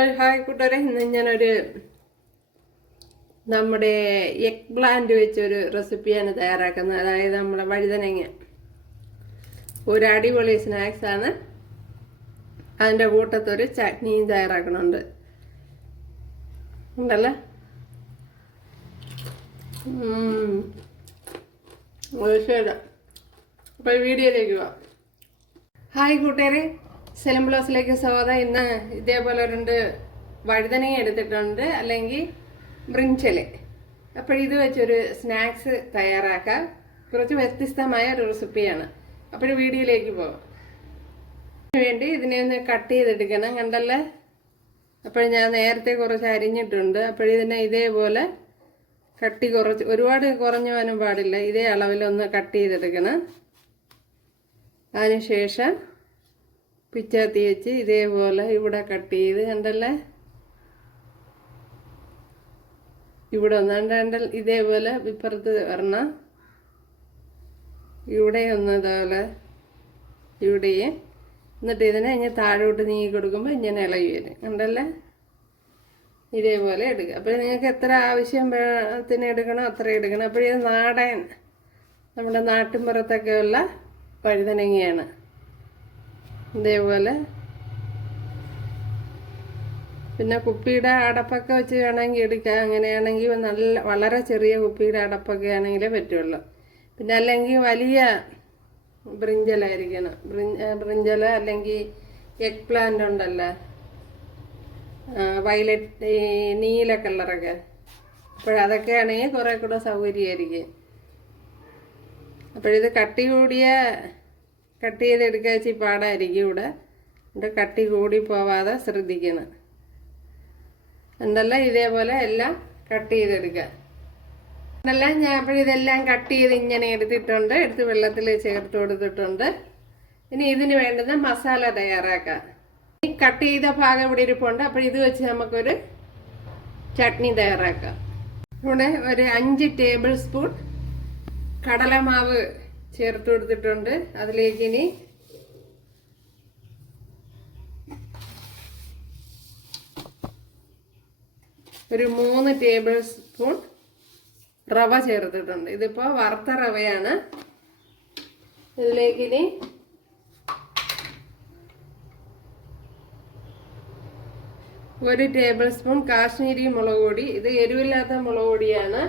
Hi കൂട്ടുകാരെ, ഇന്ന് ഞാനൊരു നമ്മുടെ എഗ് പ്ലാന്റ് വെച്ചൊരു റെസിപ്പിയാണ് തയ്യാറാക്കുന്നത്. അതായത് നമ്മുടെ വഴുതനങ്ങ ഒരു അടിപൊളി സ്നാക്സാണ്. അതിൻ്റെ കൂട്ടത്തൊരു ചട്നിയും തയ്യാറാക്കണുണ്ട് ഉണ്ടല്ലോ. ശരി, അപ്പോൾ വീഡിയോയിലേക്ക് പോവാം. ഹായ് കൂട്ടുകാരെ, സെലം ബ്ലോസിലേക്ക് സ്വാഗതം. ഇന്ന് ഇതേപോലെ രണ്ട് വഴുതനങ്ങ എടുത്തിട്ടുണ്ട്, അല്ലെങ്കിൽ ബ്രിഞ്ചല്. അപ്പോൾ ഇത് വെച്ചൊരു സ്നാക്സ് തയ്യാറാക്കാം. കുറച്ച് വ്യത്യസ്തമായ ഒരു റെസിപ്പിയാണ്. അപ്പോൾ വീഡിയോയിലേക്ക് പോകാം. അതിന് വേണ്ടി ഇതിനെ ഒന്ന് കട്ട് ചെയ്തെടുക്കണം, കണ്ടല്ലേ. അപ്പോൾ ഞാൻ നേരത്തെ കുറച്ച് അരിഞ്ഞിട്ടുണ്ട്. ഇതിനെ ഇതേപോലെ കട്ടി കുറച്ച്, ഒരുപാട് കുറഞ്ഞു പോകാനും പാടില്ല, ഇതേ അളവിലൊന്ന് കട്ട് ചെയ്തെടുക്കണം. അതിനുശേഷം പിച്ചാത്തി വെച്ച് ഇതേപോലെ ഇവിടെ കട്ട് ചെയ്ത്, കണ്ടല്ലേ. ഇവിടെ ഒന്നാണ്ട് ഇതേപോലെ ഇപ്പുറത്ത് വരണം. ഇവിടെ ഒന്ന് ഇതേപോലെ ഇവിടെയും. എന്നിട്ട് ഇതിനെ ഇങ്ങനെ താഴോട്ട് നീങ്ങി കൊടുക്കുമ്പോൾ ഇങ്ങനെ ഇളകി വരും, കണ്ടല്ലേ. ഇതേപോലെ എടുക്കുക. അപ്പോൾ നിങ്ങൾക്ക് എത്ര ആവശ്യത്തിന് എടുക്കണോ അത്ര എടുക്കണം. ഇത് നാടൻ, നമ്മുടെ നാട്ടിൻപുറത്തൊക്കെയുള്ള വഴുതനങ്ങയാണ്. ഇതേപോലെ പിന്നെ കുപ്പിയുടെ അടപ്പൊക്കെ വെച്ച് വേണമെങ്കിൽ എടുക്കാം. അങ്ങനെയാണെങ്കിൽ വളരെ ചെറിയ കുപ്പിയുടെ അടപ്പൊക്കെ ആണെങ്കിലേ പറ്റുള്ളൂ. പിന്നെ അല്ലെങ്കിൽ വലിയ ബ്രിഞ്ചലായിരിക്കണം. ബ്രിഞ്ചല അല്ലെങ്കിൽ എഗ് പ്ലാന്റ് ഉണ്ടല്ലോ, വയലറ്റ്, നീല കളറൊക്കെ. അതൊക്കെ ആണെങ്കിൽ കുറേ കൂടെ സൗകര്യമായിരിക്കും. ഇത് കട്ട് ചെയ്തെടുക്കുക വെച്ച് പാടായിരിക്കും. ഇവിടെ കട്ടി കൂടി പോവാതെ ശ്രദ്ധിക്കണം, എന്തല്ല. ഇതേപോലെ എല്ലാം കട്ട് ചെയ്തെടുക്കുക. എല്ലാം ഞാൻ ഇതെല്ലാം കട്ട് ചെയ്ത് ഇങ്ങനെ എടുത്ത് വെള്ളത്തിൽ ചേർത്ത് കൊടുത്തിട്ടുണ്ട്. ഇനി ഇതിന് വേണ്ടുന്ന മസാല തയ്യാറാക്കാം. ഈ കട്ട് ചെയ്ത ഭാഗം ഇവിടെ ഇരിപ്പുണ്ട്. ഇത് വെച്ച് നമുക്കൊരു ചട്നി തയ്യാറാക്കാം. ഇവിടെ ഒരു 5 ടേബിൾ സ്പൂൺ കടലമാവ് ചേർത്ത് കൊടുത്തിട്ടുണ്ട്. അതിലേക്ക് ഇനി ഒരു 3 ടേബിൾ സ്പൂൺ റവ ചേർത്തിട്ടുണ്ട്. ഇതിപ്പോൾ വറുത്ത റവയാണ്. ഇതിലേക്ക് ഇനി 1 ടേബിൾ സ്പൂൺ കാശ്മീരി മുളക് പൊടി. ഇത് എരിവില്ലാത്ത മുളക് പൊടിയാണ്,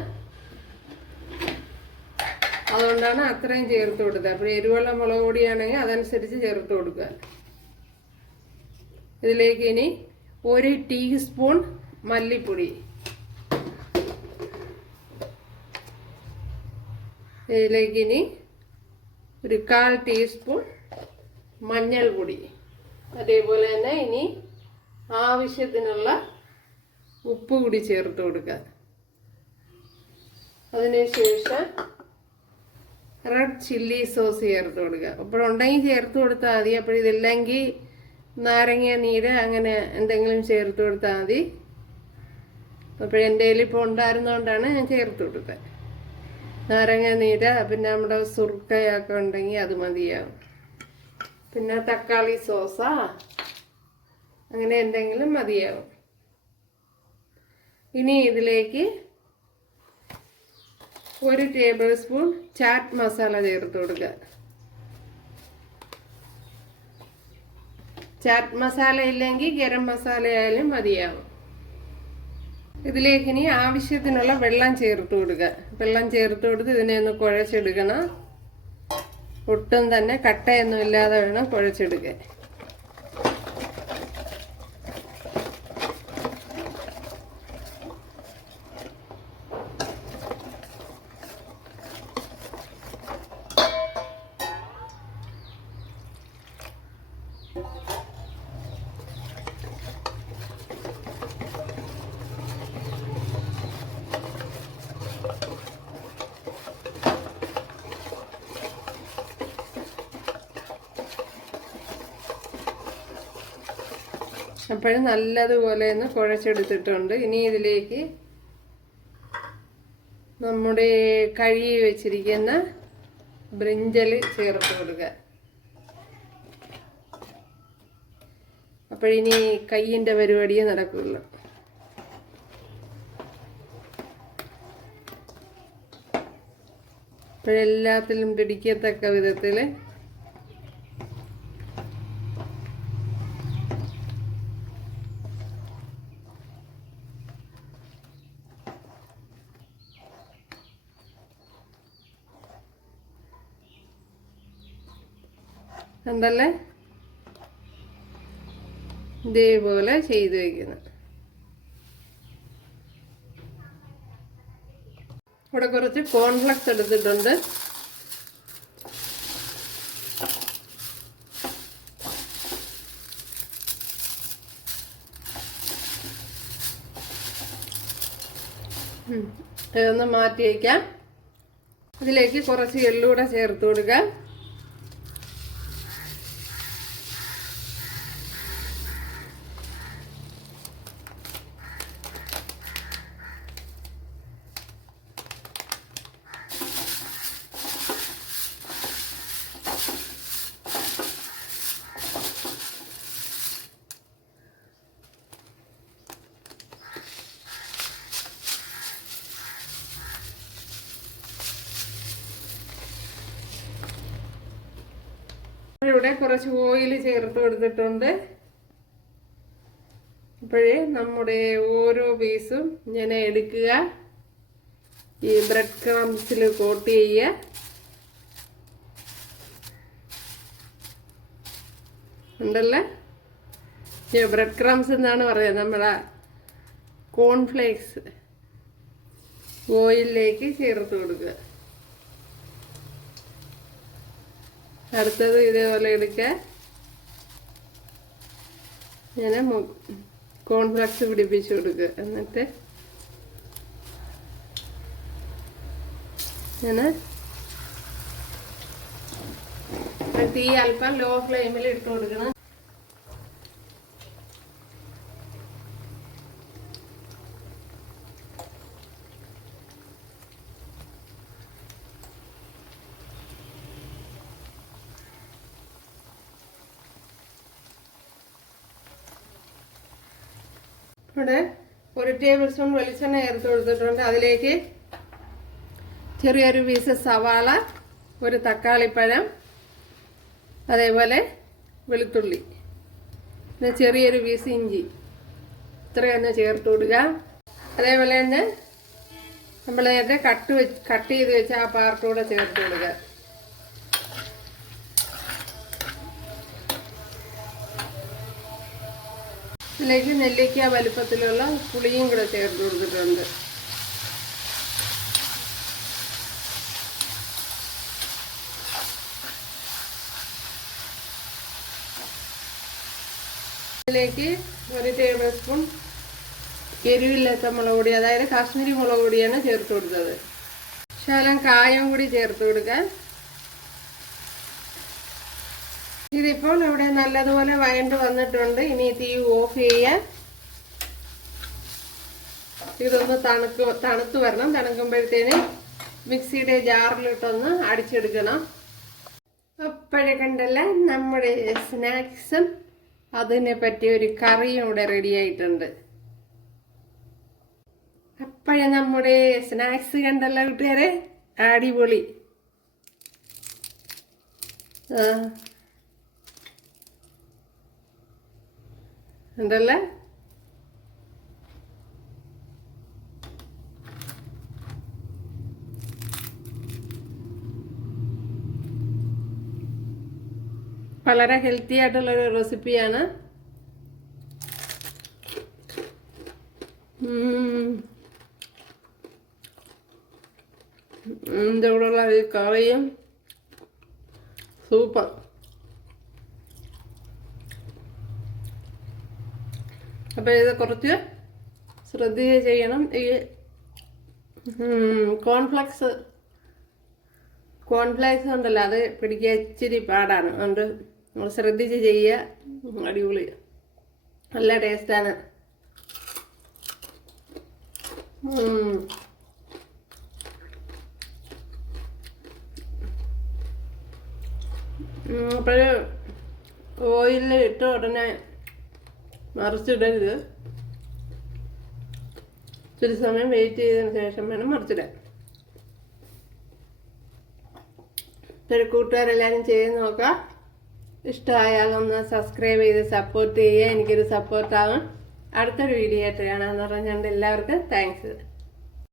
അതുകൊണ്ടാണ് അത്രയും ചേർത്ത് കൊടുത്തത്. എരിവുള്ള മുളക് പൊടിയാണെങ്കിൽ അതനുസരിച്ച് ചേർത്ത് കൊടുക്കുക. ഇതിലേക്ക് ഇനി 1 ടീസ്പൂൺ മല്ലിപ്പൊടി, ഇതിലേക്ക് ഇനി ഒരു 1/4 ടീസ്പൂൺ മഞ്ഞൾപ്പൊടി, അതേപോലെ തന്നെ ഇനി ആവശ്യത്തിനുള്ള ഉപ്പ് കൂടി ചേർത്ത് കൊടുക്കുക. അതിനുശേഷം റെഡ് ചില്ലി സോസ് ചേർത്ത് കൊടുക്കുക. ഉണ്ടെങ്കിൽ ചേർത്ത് കൊടുത്താൽ മതി. ഇതില്ലെങ്കിൽ നാരങ്ങ നീര് അങ്ങനെ എന്തെങ്കിലും ചേർത്ത് കൊടുത്താൽ മതി. എൻ്റെ കയ്യിൽ ഇപ്പോൾ ഉണ്ടായിരുന്നതുകൊണ്ടാണ് ഞാൻ ചേർത്ത് കൊടുത്തത്. നാരങ്ങ നീര്, പിന്നെ നമ്മുടെ സുർക്കയൊക്കെ ഉണ്ടെങ്കിൽ അത് മതിയാവും. പിന്നെ തക്കാളി സോസാ അങ്ങനെ എന്തെങ്കിലും മതിയാവും. ഇനി ഇതിലേക്ക് 1 ടേബിൾ സ്പൂൺ ചാറ്റ് മസാല ചേർത്ത് കൊടുക്കുക. ചാറ്റ് മസാല ഇല്ലെങ്കിൽ ഗരം മസാല ആയാലും മതിയാവും. ഇതിലേക്ക് ഇനി ആവശ്യത്തിനുള്ള വെള്ളം ചേർത്ത് കൊടുക്കുക. വെള്ളം ചേർത്ത് കൊടുത്ത് ഇതിനെ ഒന്ന് കുഴച്ചെടുക്കണം. ഒട്ടും തന്നെ കട്ടയൊന്നും ഇല്ലാതെ വേണം കുഴച്ചെടുക്കാൻ. നല്ലതുപോലെ ഒന്ന് കുഴച്ചെടുത്തിട്ടുണ്ട്. ഇനി ഇതിലേക്ക് നമ്മുടെ കഴുകി വെച്ചിരിക്കുന്ന ബ്രിഞ്ചൽ ചേർത്ത് കൊടുക്കുക. അപ്പോഴിനി കയ്യിൻ്റെ പരിപാടിയേ നടക്കുള്ളൂ. അപ്പോഴെല്ലാത്തിലും പിടിക്കത്തക്ക വിധത്തിൽ കണ്ടല്ലേ, ഇതേപോലെ ചെയ്ത് വയ്ക്കുന്നത്. ഇവിടെ കുറച്ച് കോൺഫ്ലക്സ് എടുത്തിട്ടുണ്ട്. ഇതൊന്ന് മാറ്റി വയ്ക്കാം. ഇതിലേക്ക് കുറച്ച് എള്ളൂടെ ചേർത്ത് കൊടുക്കാം. ഇവിടെ കുറച്ച് ഓയിൽ ചേർത്ത് കൊടുത്തിട്ടുണ്ട്. അപ്പോഴേ നമ്മുടെ ഓരോ പീസും ഇങ്ങനെ എടുക്കുക, ഈ ബ്രെഡ് ക്രംസിൽ കോട്ട് ചെയ്യുക. ഉണ്ടല്ലേ, ബ്രെഡ് ക്രംസ് എന്നാണ് പറയുന്നത്. നമ്മുടെ കോൺഫ്ലേക്സ് ഓയിലിലേക്ക് ചേർത്ത് കൊടുക്കുക. അടുത്തത് ഇതേപോലെ എടുക്കുക. ഇങ്ങനെ കോൺഫ്ലക്സ് പിടിപ്പിച്ച് കൊടുക്കുക. എന്നിട്ട് ഇങ്ങനെ തീ അല്പം ലോ ഫ്ലെയിമിൽ ഇട്ട് കൊടുക്കണം. ഇവിടെ 1 ടേബിൾ സ്പൂൺ വെളിച്ചെണ്ണ ചേർത്ത് കൊടുത്തിട്ടുണ്ട്. അതിലേക്ക് ചെറിയൊരു പീസ് സവാള, ഒരു തക്കാളിപ്പഴം, അതേപോലെ വെളുത്തുള്ളി, പിന്നെ ചെറിയൊരു പീസ് ഇഞ്ചി, ഇത്രയൊന്ന് ചേർത്ത് കൊടുക്കുക. അതേപോലെ തന്നെ നമ്മൾ നേരത്തെ കട്ട് ചെയ്ത് വെച്ച ആ പാർട്ട് കൂടെ ചേർത്ത് കൊടുക്കുക. ഇതിലേക്ക് നെല്ലിക്ക വലുപ്പത്തിലുള്ള പുളിയും കൂടെ ചേർത്ത് കൊടുത്തിട്ടുണ്ട്. ഇതിലേക്ക് 1 ടേബിൾ സ്പൂൺ എരിവില്ലാത്ത മുളക് പൊടി, അതായത് കാശ്മീരി മുളക് പൊടിയാണ് ചേർത്ത് കൊടുത്തത്. ശകലം കായം കൂടി ചേർത്ത് കൊടുക്കാൻ. ഇതിപ്പോൾ ഇവിടെ നല്ലതുപോലെ വഴണ്ട് വന്നിട്ടുണ്ട്. ഇനി തീ ഓഫ് ചെയ്യാൻ. ഇതൊന്ന് തണുത്ത് വരണം. തണുക്കുമ്പോഴത്തേന് മിക്സിയുടെ ജാറിലിട്ടൊന്ന് അടിച്ചെടുക്കണം. അപ്പോഴേ കണ്ടല്ല, നമ്മുടെ സ്നാക്സും അതിനെ പറ്റിയ ഒരു കറിയും ഇവിടെ റെഡി ആയിട്ടുണ്ട്. അപ്പോഴേ നമ്മുടെ സ്നാക്സ് കണ്ടല്ല കൂട്ടുകാരെ, അടിപൊളി. ഉണ്ടല്ലേ, വളരെ ഹെൽത്തി ആയിട്ടുള്ളൊരു റെസിപ്പിയാണ്. ഇതിൻ്റെ കൂടെയുള്ള ഈ കറിയും സൂപ്പർ. അപ്പോൾ ഇത് കുറച്ച് ശ്രദ്ധിച്ച് ചെയ്യണം. ഈ കോൺഫ്ലെക്സ് ഉണ്ടല്ലോ, അത് പിടിക്കാൻ ഇച്ചിരി പാടാണ്. അതുകൊണ്ട് നമ്മൾ ശ്രദ്ധിച്ച് ചെയ്യുക. അടിപൊളി, നല്ല ടേസ്റ്റാണ്. അപ്പോൾ ഓയിലിൽ ഇട്ട് ഉടനെ മറിച്ചിടരുത്. ഇത്തിരി സമയം വെയിറ്റ് ചെയ്തതിന് ശേഷം വേണം മറിച്ചിടാൻ. ഇത്തിരി കൂട്ടുകാരെല്ലാവരും ചെയ്ത് നോക്കാം. ഇഷ്ടമായാൽ ഒന്ന് സബ്സ്ക്രൈബ് ചെയ്ത് സപ്പോർട്ട് ചെയ്യുക. എനിക്കൊരു സപ്പോർട്ടാകും. അടുത്തൊരു വീഡിയോ ആയിട്ട് കാണാമെന്ന് പറഞ്ഞുകൊണ്ട് എല്ലാവർക്കും താങ്ക്സ്.